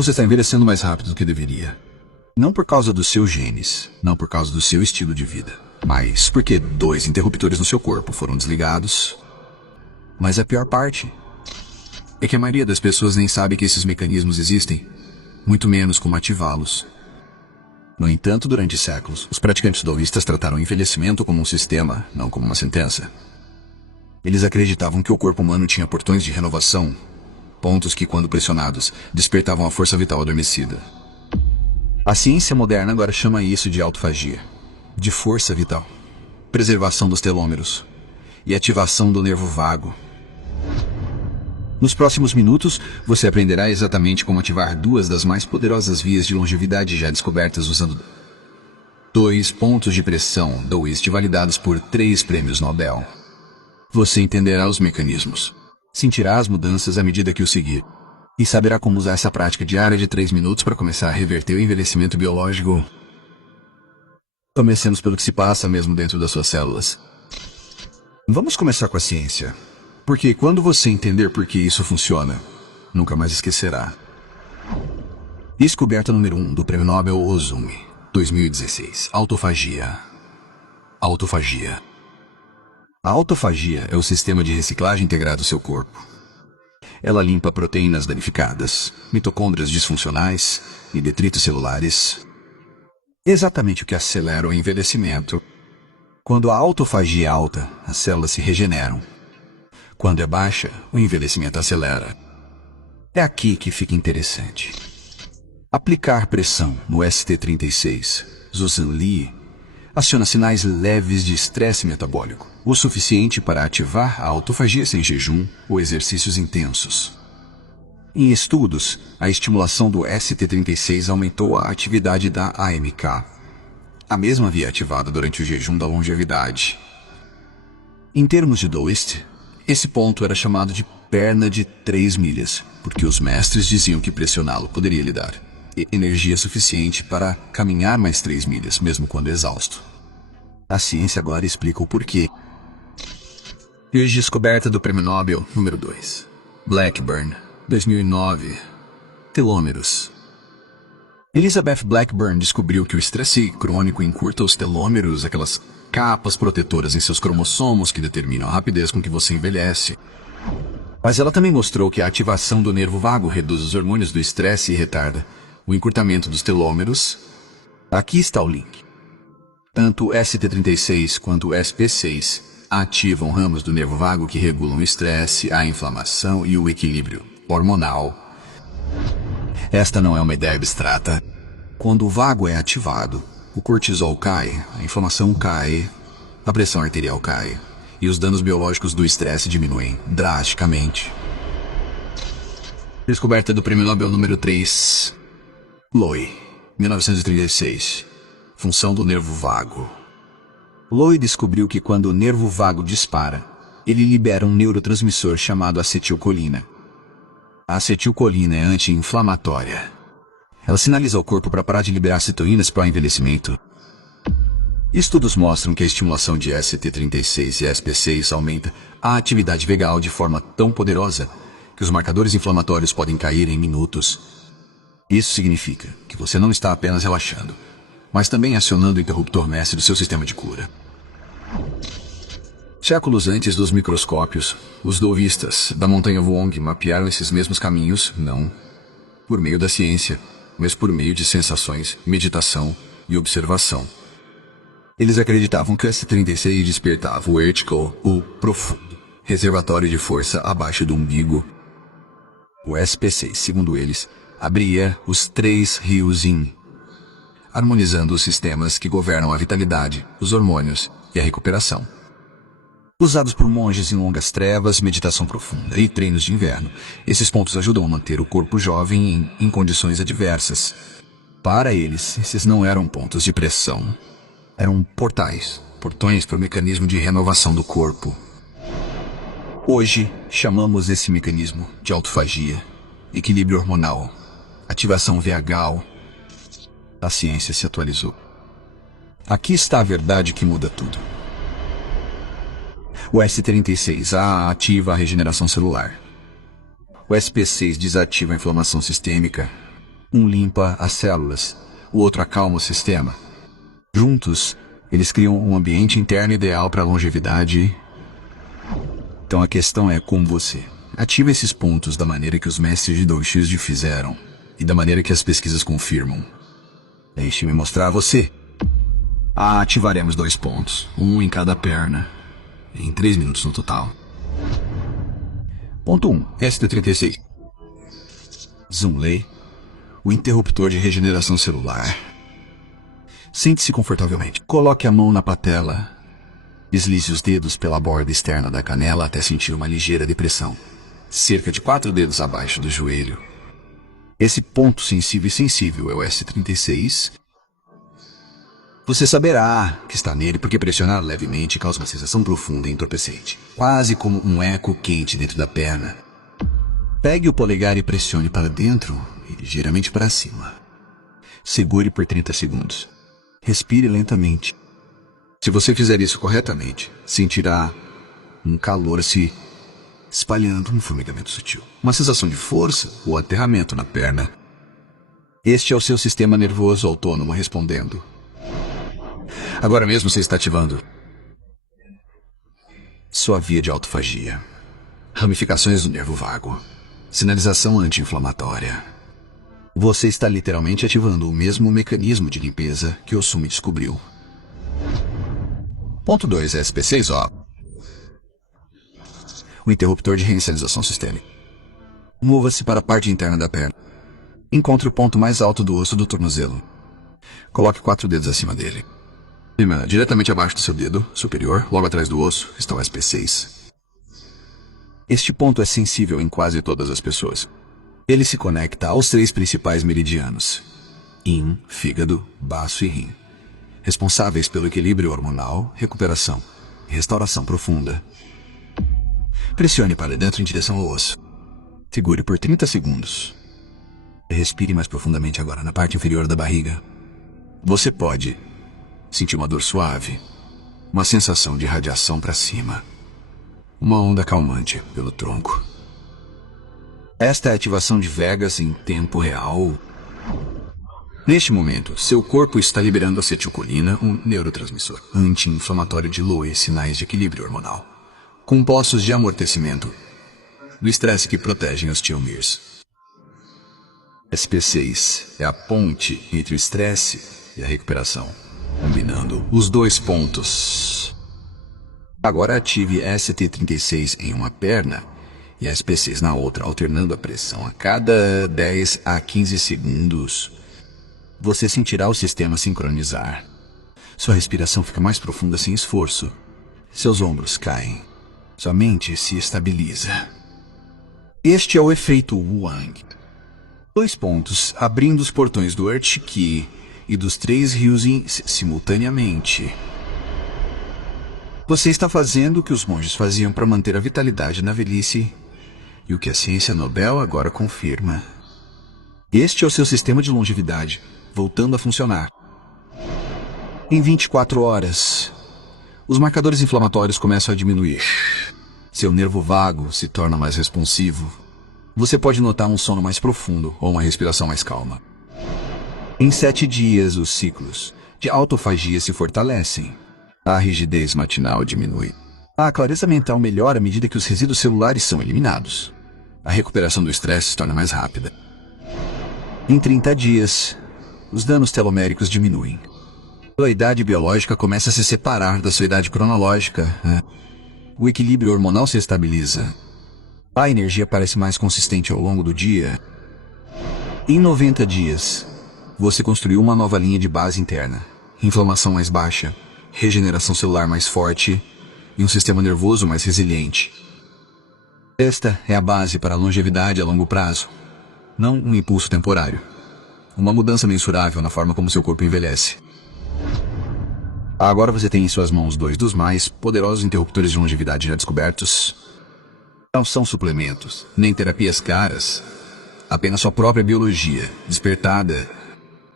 Você está envelhecendo mais rápido do que deveria. Não por causa dos seus genes, não por causa do seu estilo de vida, mas porque 2 interruptores no seu corpo foram desligados. Mas a pior parte é que a maioria das pessoas nem sabe que esses mecanismos existem, muito menos como ativá-los. No entanto, durante séculos, os praticantes daoístas trataram o envelhecimento como um sistema, não como uma sentença. Eles acreditavam que o corpo humano tinha portões de renovação, pontos que, quando pressionados, despertavam a força vital adormecida. A ciência moderna agora chama isso de autofagia, de força vital, preservação dos telômeros e ativação do nervo vago. Nos próximos minutos, você aprenderá exatamente como ativar 2 das mais poderosas vias de longevidade já descobertas usando 2 pontos de pressão daoísta validados por 3 prêmios Nobel. Você entenderá os mecanismos, sentirá as mudanças à medida que o seguir, e saberá como usar essa prática diária de 3 minutos para começar a reverter o envelhecimento biológico. Comecemos pelo que se passa mesmo dentro das suas células. Vamos começar com a ciência, porque quando você entender por que isso funciona, nunca mais esquecerá. Descoberta número 1 do Prêmio Nobel Ozumi, 2016. Autofagia. Autofagia. A autofagia é o sistema de reciclagem integrado do seu corpo. Ela limpa proteínas danificadas, mitocôndrias disfuncionais e detritos celulares. Exatamente o que acelera o envelhecimento. Quando a autofagia é alta, as células se regeneram. Quando é baixa, o envelhecimento acelera. É aqui que fica interessante. Aplicar pressão no ST36, Zoshan Lee, aciona sinais leves de estresse metabólico, o suficiente para ativar a autofagia sem jejum ou exercícios intensos. Em estudos, a estimulação do ST36 aumentou a atividade da AMK, a mesma via ativada durante o jejum da longevidade. Em termos de daoísta, esse ponto era chamado de perna de 3 milhas, porque os mestres diziam que pressioná-lo poderia lhe dar energia suficiente para caminhar mais 3 milhas, mesmo quando exausto. A ciência agora explica o porquê. E hoje descoberta do Prêmio Nobel número 2. Blackburn, 2009. Telômeros. Elizabeth Blackburn descobriu que o estresse crônico encurta os telômeros, aquelas capas protetoras em seus cromossomos que determinam a rapidez com que você envelhece. Mas ela também mostrou que a ativação do nervo vago reduz os hormônios do estresse e retarda o encurtamento dos telômeros. Aqui está o link. Tanto o ST36 quanto o SP6 ativam ramos do nervo vago que regulam o estresse, a inflamação e o equilíbrio hormonal. Esta não é uma ideia abstrata. Quando o vago é ativado, o cortisol cai, a inflamação cai, a pressão arterial cai e os danos biológicos do estresse diminuem drasticamente. Descoberta do Prêmio Nobel número 3. Loy, 1936. Função do nervo vago. Loy descobriu que quando o nervo vago dispara, ele libera um neurotransmissor chamado acetilcolina. A acetilcolina é anti-inflamatória. Ela sinaliza ao corpo para parar de liberar citoínas para o envelhecimento. Estudos mostram que a estimulação de ST36 e SP6 aumenta a atividade vagal de forma tão poderosa que os marcadores inflamatórios podem cair em minutos. Isso significa que você não está apenas relaxando, mas também acionando o interruptor mestre do seu sistema de cura. Séculos antes dos microscópios, os daoístas da Montanha Wong mapearam esses mesmos caminhos, não por meio da ciência, mas por meio de sensações, meditação e observação. Eles acreditavam que o S36 despertava o vertical, o profundo, reservatório de força abaixo do umbigo. O SP6, segundo eles, abria os 3 rios Yin, harmonizando os sistemas que governam a vitalidade, os hormônios e a recuperação. Usados por monges em longas trevas, meditação profunda e treinos de inverno, esses pontos ajudam a manter o corpo jovem em condições adversas. Para eles, esses não eram pontos de pressão. Eram portões para o mecanismo de renovação do corpo. Hoje, chamamos esse mecanismo de autofagia, equilíbrio hormonal, ativação vagal. A ciência se atualizou. Aqui está a verdade que muda tudo. O S36A ativa a regeneração celular. O SP6 desativa a inflamação sistêmica. Um limpa as células, o outro acalma o sistema. Juntos, eles criam um ambiente interno ideal para a longevidade. Então a questão é como você ativa esses pontos da maneira que os mestres de Douxuji fizeram e da maneira que as pesquisas confirmam. Deixe-me mostrar a você. Ativaremos 2 pontos, um em cada perna, em 3 minutos no total. Ponto 1, ST36. Zunlei, o interruptor de regeneração celular. Sente-se confortavelmente. Coloque a mão na patela. Deslize os dedos pela borda externa da canela até sentir uma ligeira depressão, cerca de 4 dedos abaixo do joelho. Esse ponto sensível é o S36. Você saberá que está nele porque pressionar levemente causa uma sensação profunda e entorpecente, quase como um eco quente dentro da perna. Pegue o polegar e pressione para dentro e ligeiramente para cima. Segure por 30 segundos. Respire lentamente. Se você fizer isso corretamente, sentirá um calor se espalhando, um formigamento sutil, uma sensação de força ou aterramento na perna. Este é o seu sistema nervoso autônomo respondendo. Agora mesmo você está ativando sua via de autofagia, ramificações do nervo vago, sinalização anti-inflamatória. Você está literalmente ativando o mesmo mecanismo de limpeza que Osumi descobriu. Ponto 2, SP6O. O interruptor de reinicialização sistêmica. Mova-se para a parte interna da perna. Encontre o ponto mais alto do osso do tornozelo. Coloque 4 dedos acima dele. Diretamente abaixo do seu dedo superior, logo atrás do osso, está o SP6. Este ponto é sensível em quase todas as pessoas. Ele se conecta aos 3 principais meridianos: yin, fígado, baço e rim, responsáveis pelo equilíbrio hormonal, recuperação e restauração profunda. Pressione para dentro em direção ao osso. Segure por 30 segundos. Respire mais profundamente agora na parte inferior da barriga. Você pode sentir uma dor suave, uma sensação de radiação para cima, uma onda calmante pelo tronco. Esta é a ativação de Vegas em tempo real. Neste momento, seu corpo está liberando acetilcolina, um neurotransmissor anti-inflamatório de lua e sinais de equilíbrio hormonal, compostos de amortecimento do estresse que protegem os telomeres. SP6 é a ponte entre o estresse e a recuperação, combinando os 2 pontos. Agora ative ST36 em uma perna e SP6 na outra, alternando a pressão a cada 10 a 15 segundos. Você sentirá o sistema sincronizar. Sua respiração fica mais profunda sem esforço. Seus ombros caem. Sua mente se estabiliza. Este é o efeito Wang. 2 pontos abrindo os portões do Earth Qi e dos 3 rios simultaneamente. Você está fazendo o que os monges faziam para manter a vitalidade na velhice e o que a ciência Nobel agora confirma. Este é o seu sistema de longevidade, voltando a funcionar. Em 24 horas, os marcadores inflamatórios começam a diminuir. Seu nervo vago se torna mais responsivo. Você pode notar um sono mais profundo ou uma respiração mais calma. Em 7 dias, os ciclos de autofagia se fortalecem. A rigidez matinal diminui. A clareza mental melhora à medida que os resíduos celulares são eliminados. A recuperação do estresse se torna mais rápida. Em 30 dias, os danos teloméricos diminuem. Sua idade biológica começa a se separar da sua idade cronológica. O equilíbrio hormonal se estabiliza. A energia parece mais consistente ao longo do dia. Em 90 dias, você construiu uma nova linha de base interna. Inflamação mais baixa, regeneração celular mais forte e um sistema nervoso mais resiliente. Esta é a base para a longevidade a longo prazo, não um impulso temporário. Uma mudança mensurável na forma como seu corpo envelhece. Agora você tem em suas mãos 2 dos mais poderosos interruptores de longevidade já descobertos. Não são suplementos, nem terapias caras. Apenas sua própria biologia, despertada